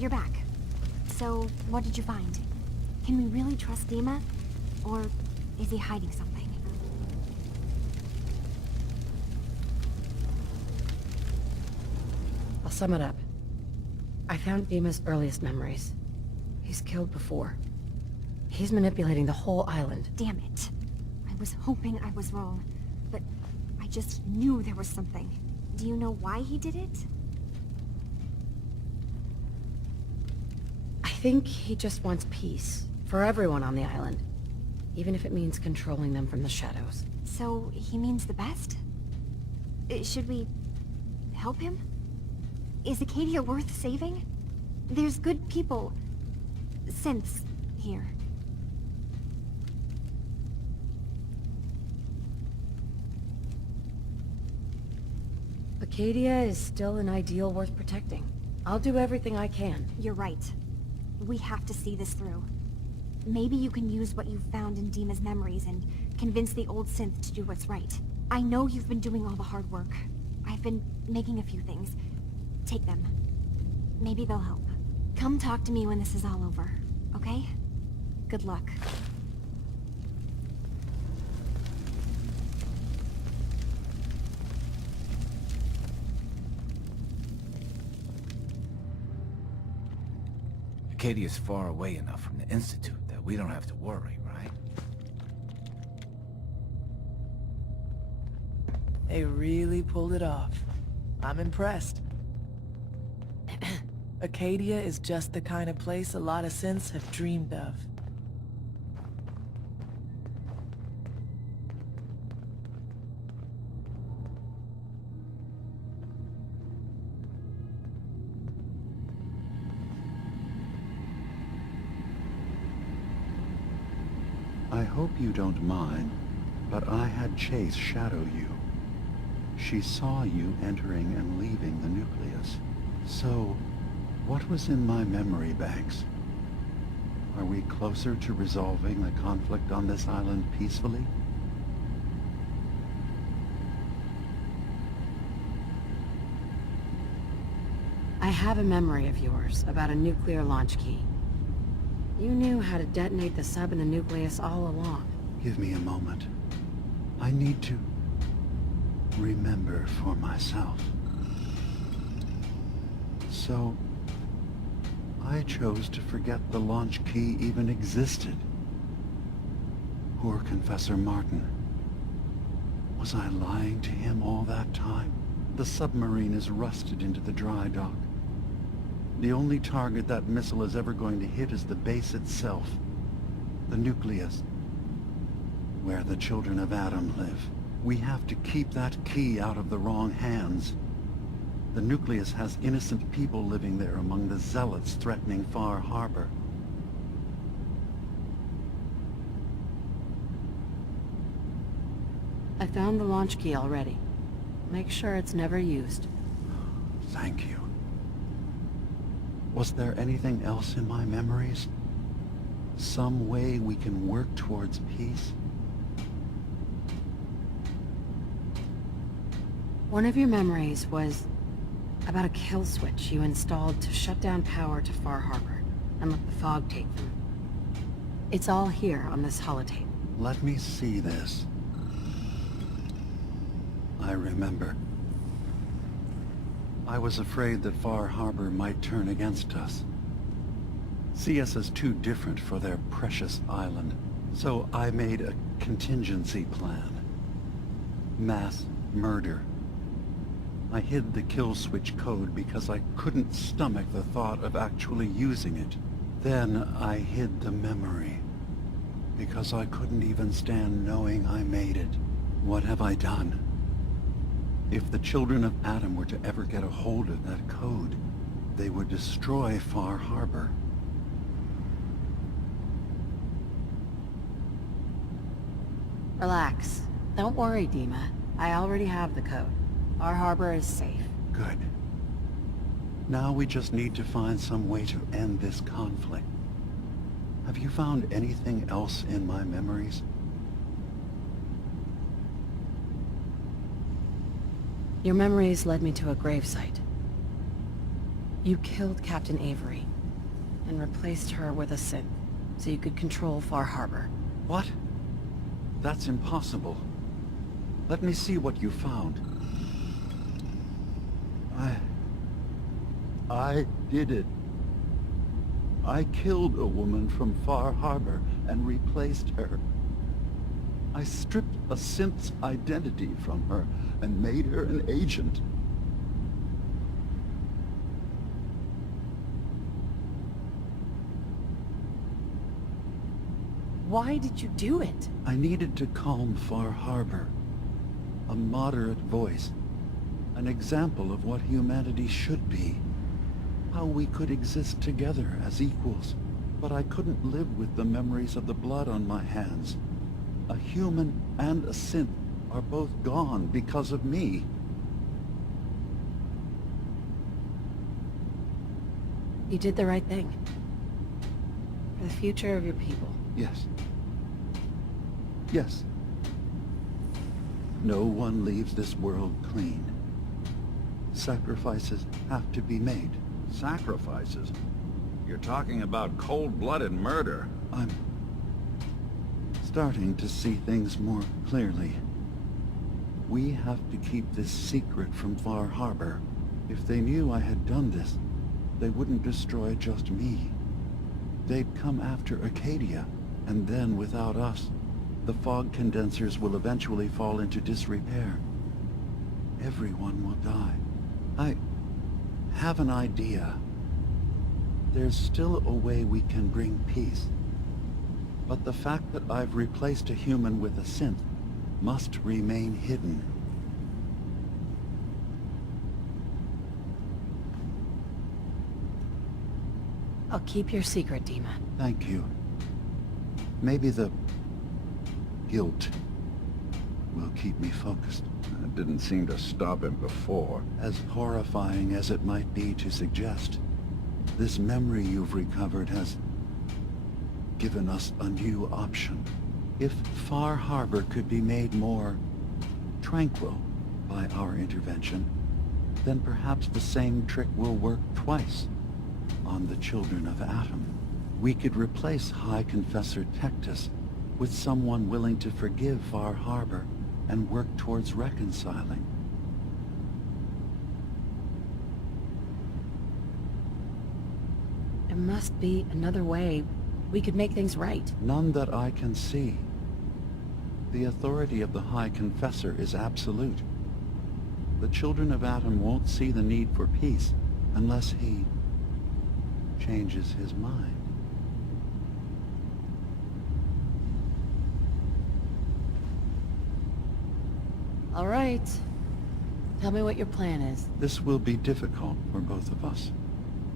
you're back. So, what did you find? Can we really trust Dima? Or is he hiding something? I'll sum it up. I found Dima's earliest memories. He's killed before. He's manipulating the whole island. Damn it. I was hoping I was wrong, but I just knew there was something. Do you know why he did it? I think he just wants peace for everyone on the island, even if it means controlling them from the shadows. So, he means the best? Should we help him? Is Acadia worth saving? There's good people, synths, here. Acadia is still an ideal worth protecting. I'll do everything I can. You're right. We have to see this through. Maybe you can use what you've found in Dima's memories and convince the old synth to do what's right. I know you've been doing all the hard work. I've been making a few things. Take them. Maybe they'll help. Come talk to me when this is all over, okay? Good luck. Acadia's far away enough from the Institute that we don't have to worry, right? They really pulled it off. I'm impressed. Acadia is just the kind of place a lot of synths have dreamed of. I hope you don't mind, but I had Chase shadow you. She saw you entering and leaving the nucleus. So, what was in my memory banks? Are we closer to resolving the conflict on this island peacefully? I have a memory of yours about a nuclear launch key. You knew how to detonate the sub in the nucleus all along. Give me a moment. I need to remember for myself. So, I chose to forget the launch key even existed. Poor Confessor Martin. Was I lying to him all that time? The submarine is rusted into the dry dock. The only target that missile is ever going to hit is the base itself. The nucleus. Where the children of Adam live. We have to keep that key out of the wrong hands. The nucleus has innocent people living there among the zealots threatening Far Harbor. I found the launch key already. Make sure it's never used. Thank you. Was there anything else in my memories? Some way we can work towards peace? One of your memories was about a kill switch you installed to shut down power to Far Harbor and let the fog take them. It's all here on this holotape. Let me see this. I remember. I was afraid that Far Harbor might turn against us. See us as too different for their precious island. So I made a contingency plan. Mass murder. I hid the kill switch code because I couldn't stomach the thought of actually using it. Then I hid the memory because I couldn't even stand knowing I made it. What have I done? If the children of Adam were to ever get a hold of that code, they would destroy Far Harbor. Relax. Don't worry, Dima. I already have the code. Our harbor is safe. Good. Now we just need to find some way to end this conflict. Have you found anything else in my memories? Your memories led me to a gravesite. You killed Captain Avery, and replaced her with a synth, so you could control Far Harbor. What? That's impossible. Let me see what you found. I did it. I killed a woman from Far Harbor and replaced her. I stripped a synth's identity from her and made her an agent. Why did you do it? I needed to calm Far Harbor. A moderate voice. An example of what humanity should be. How we could exist together as equals. But I couldn't live with the memories of the blood on my hands. A human and a synth are both gone because of me. You did the right thing. For the future of your people. Yes. Yes. No one leaves this world clean. Sacrifices have to be made. Sacrifices? You're talking about cold-blooded murder. I'm starting to see things more clearly. We have to keep this secret from Far Harbor. If they knew I had done this, they wouldn't destroy just me. They'd come after Acadia, and then without us, the fog condensers will eventually fall into disrepair. Everyone will die. I have an idea. There's still a way we can bring peace. But the fact that I've replaced a human with a synth must remain hidden. I'll keep your secret, Dima. Thank you. Maybe the guilt will keep me focused. That didn't seem to stop him before. As horrifying as it might be to suggest, this memory you've recovered has given us a new option. If Far Harbor could be made more tranquil by our intervention, then perhaps the same trick will work twice on the children of Atom. We could replace High Confessor Tectus with someone willing to forgive Far Harbor and work towards reconciling. There must be another way we could make things right. None that I can see. The authority of the High Confessor is absolute. The children of Atom won't see the need for peace unless he changes his mind. All right. Tell me what your plan is. This will be difficult for both of us,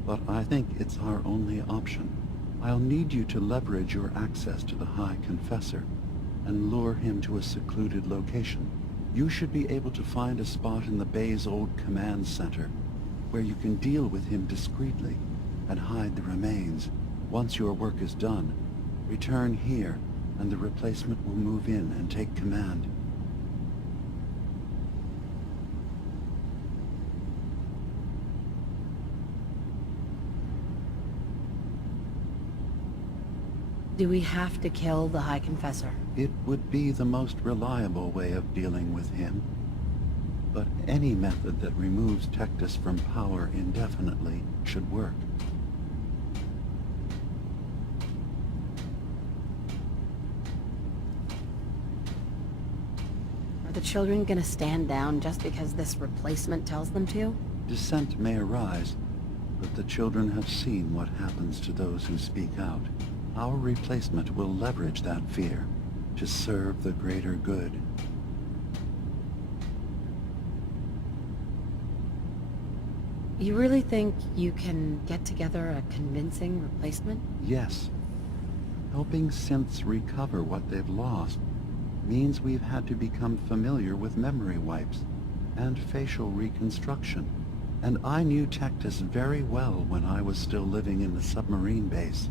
but I think it's our only option. I'll need you to leverage your access to the High Confessor and lure him to a secluded location. You should be able to find a spot in the Bay's old command center where you can deal with him discreetly and hide the remains. Once your work is done, return here and the replacement will move in and take command. Do we have to kill the High Confessor? It would be the most reliable way of dealing with him. But any method that removes Tectus from power indefinitely should work. Are the children gonna stand down just because this replacement tells them to? Dissent may arise, but the children have seen what happens to those who speak out. Our replacement will leverage that fear to serve the greater good. You really think you can get together a convincing replacement? Yes. Helping synths recover what they've lost means we've had to become familiar with memory wipes and facial reconstruction. And I knew Tectus very well when I was still living in the submarine base.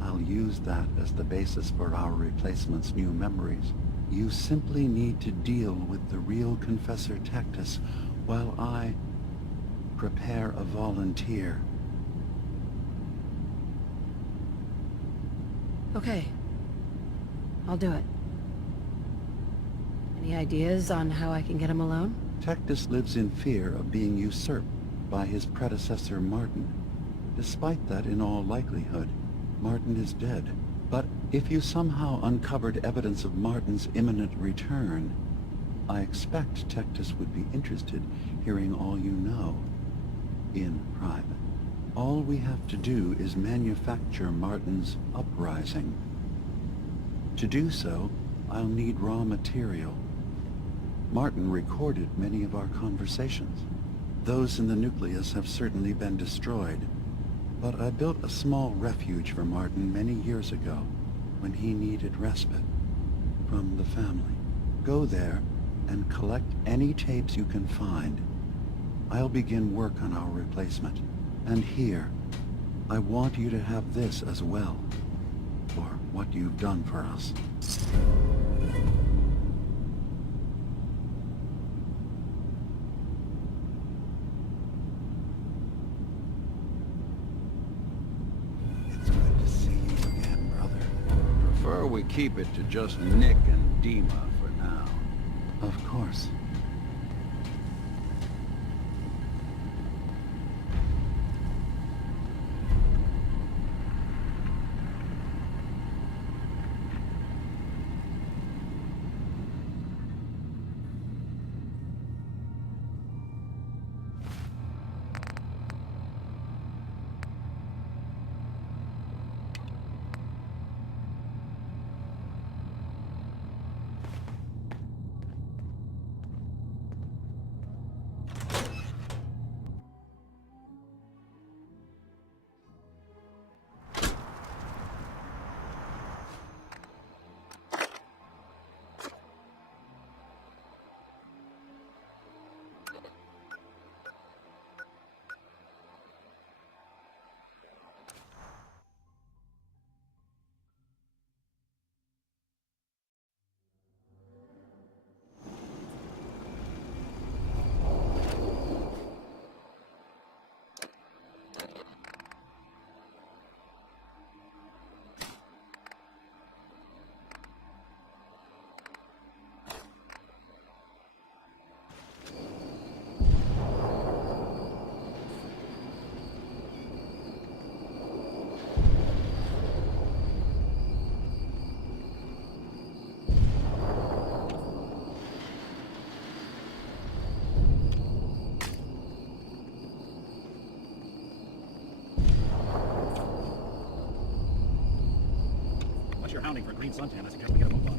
I'll use that as the basis for our replacement's new memories. You simply need to deal with the real Confessor Tectus while I prepare a volunteer. Okay. I'll do it. Any ideas on how I can get him alone? Tectus lives in fear of being usurped by his predecessor Martin. Despite that, in all likelihood, Martin is dead. But if you somehow uncovered evidence of Martin's imminent return, I expect Tectus would be interested hearing all you know, in private. All we have to do is manufacture Martin's uprising. To do so, I'll need raw material. Martin recorded many of our conversations. Those in the nucleus have certainly been destroyed, but I built a small refuge for Martin many years ago, when he needed respite from the family. Go there and collect any tapes you can find. I'll begin work on our replacement. And here, I want you to have this as well, for what you've done for us. It's good to see you again, brother. Prefer we keep it to just Nick and Dima for now. Of course. Unless you're hounding for a green suntan, I suggest we get a move on.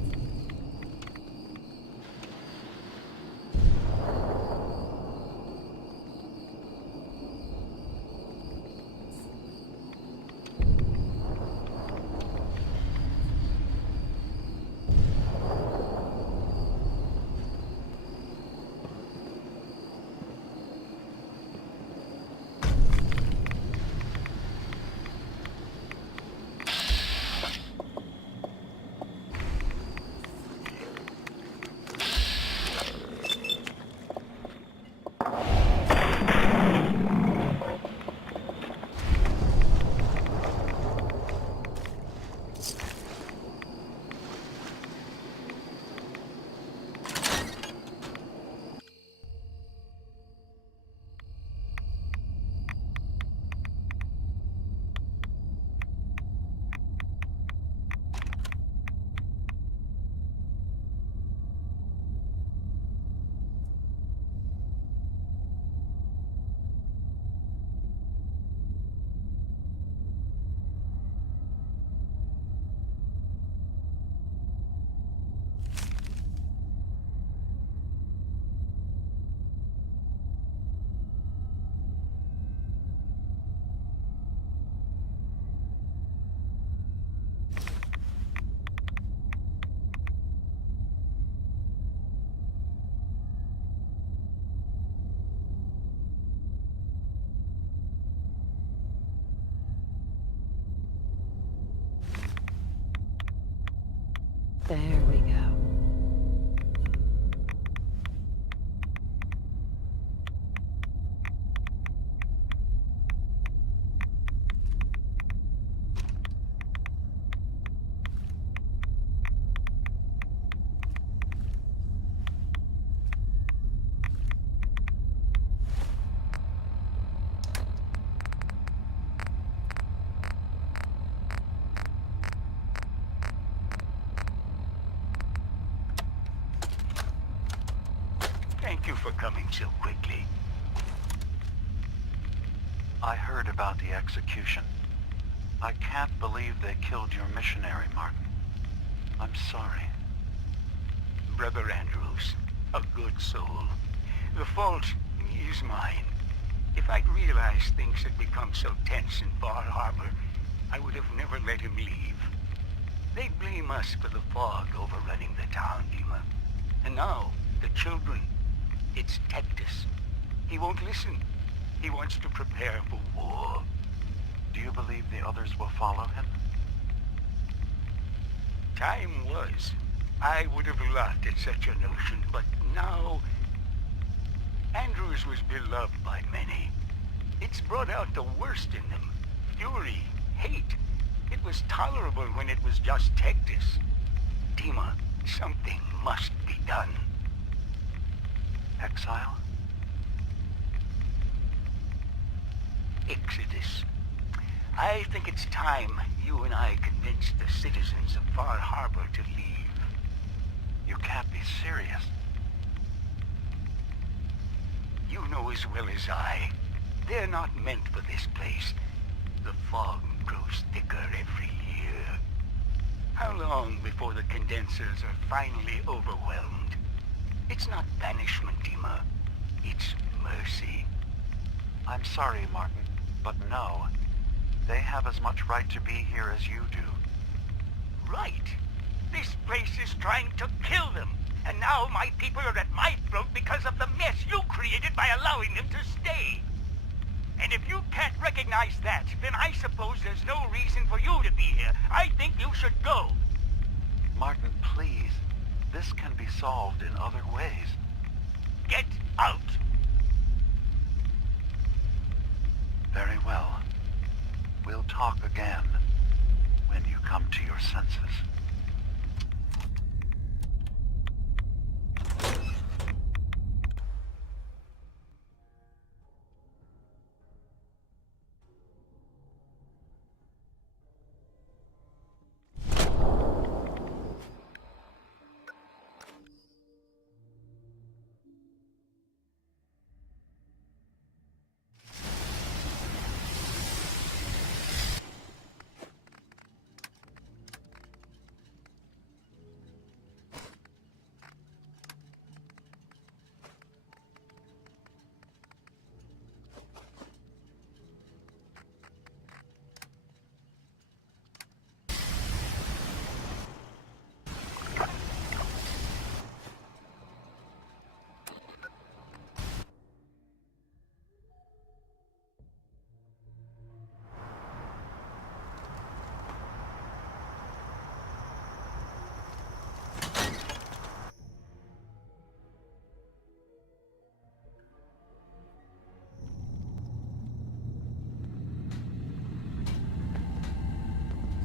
There we go. so quickly? I heard about the execution. I can't believe they killed your missionary, Martin. I'm sorry. Brother Andrews, a good soul. The fault is mine. If I'd realized things had become so tense in Bar Harbor, I would have never let him leave. They blame us for the fog overrunning the town, Dima. And now, the children. It's Tectus. He won't listen. He wants to prepare for war. Do you believe the others will follow him? Time was. I would have laughed at such a notion, but now... Andrews was beloved by many. It's brought out the worst in them. Fury, hate. It was tolerable when it was just Tectus. Dima, something must be done. Exile? Exodus. I think it's time you and I convinced the citizens of Far Harbor to leave. You can't be serious. You know as well as I, they're not meant for this place. The fog grows thicker every year. How long before the condensers are finally overwhelmed? It's not banishment, Dima. It's mercy. I'm sorry, Martin, but no. They have as much right to be here as you do. Right. This place is trying to kill them. And now my people are at my throat because of the mess you created by allowing them to stay. And if you can't recognize that, then I suppose there's no reason for you to be here. I think you should go. Martin, please. This can be solved in other ways. Get out. Very well. We'll talk again when you come to your senses.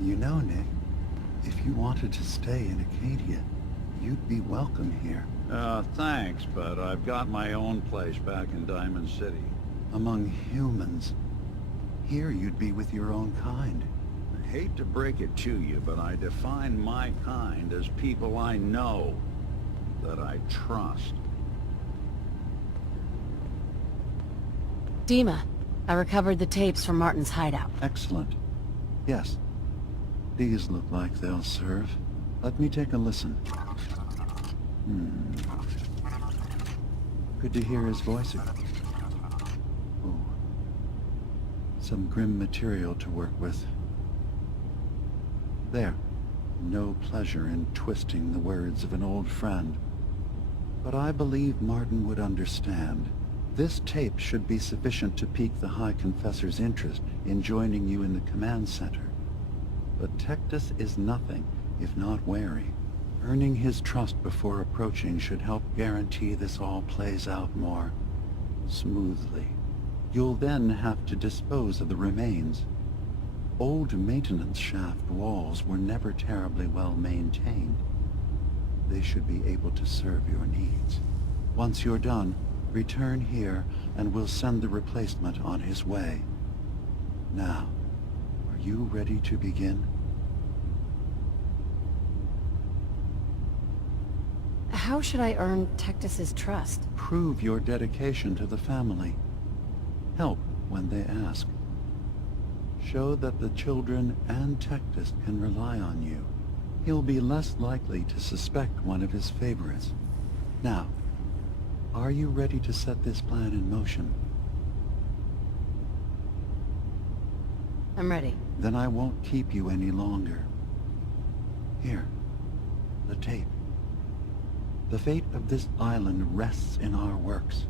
You know, Nick, if you wanted to stay in Acadia, you'd be welcome here. Thanks, but I've got my own place back in Diamond City. Among humans. Here you'd be with your own kind. I hate to break it to you, but I define my kind as people I know, that I trust. Dima, I recovered the tapes from Martin's hideout. Excellent. Yes. These look like they'll serve. Let me take a listen. Good to hear his voice again. Oh. Some grim material to work with. There. No pleasure in twisting the words of an old friend. But I believe Martin would understand. This tape should be sufficient to pique the High Confessor's interest in joining you in the command center. But Tectus is nothing if not wary. Earning his trust before approaching should help guarantee this all plays out more smoothly. You'll then have to dispose of the remains. Old maintenance shaft walls were never terribly well maintained. They should be able to serve your needs. Once you're done, return here and we'll send the replacement on his way. Now, are you ready to begin? How should I earn Tectus's trust? Prove your dedication to the family. Help when they ask. Show that the children and Tectus can rely on you. He'll be less likely to suspect one of his favorites. Now, are you ready to set this plan in motion? I'm ready. Then I won't keep you any longer. Here, the tape. The fate of this island rests in our works.